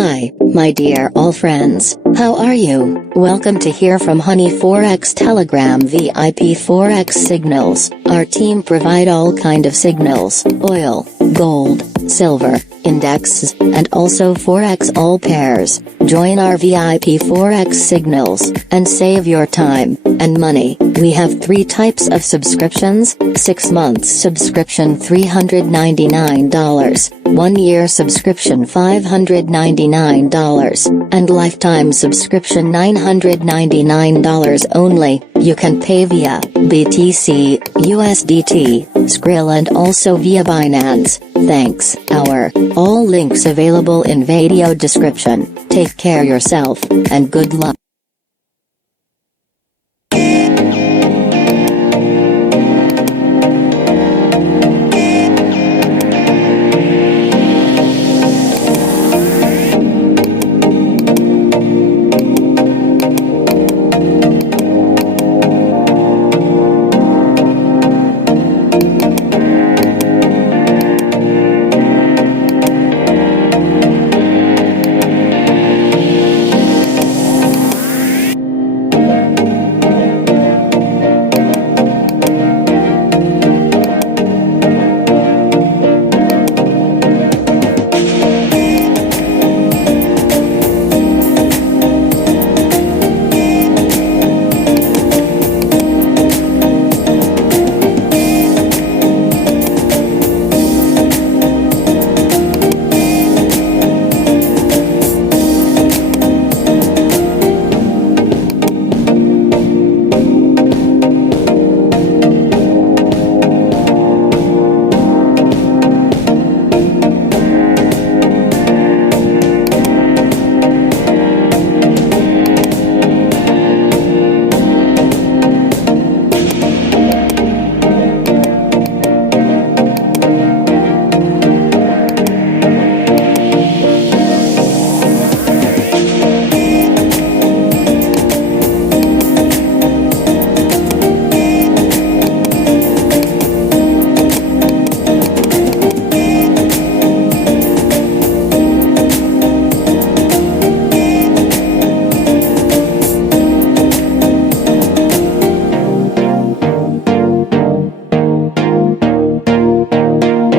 Hi, my dear all friends, how are you? Welcome to hear from Honey Forex Telegram VIP Forex signals. Our team provide all kind of signals, oil, gold, silver, indexes, and also Forex all pairs. Join our VIP Forex signals, and save your time and money. We have 3 types of subscriptions: 6 months subscription $399, 1 year subscription $599, and lifetime subscription $999 only. You can pay via BTC, USDT, Skrill and also via Binance. Thanks. All links available in video description. Take care yourself, and good luck.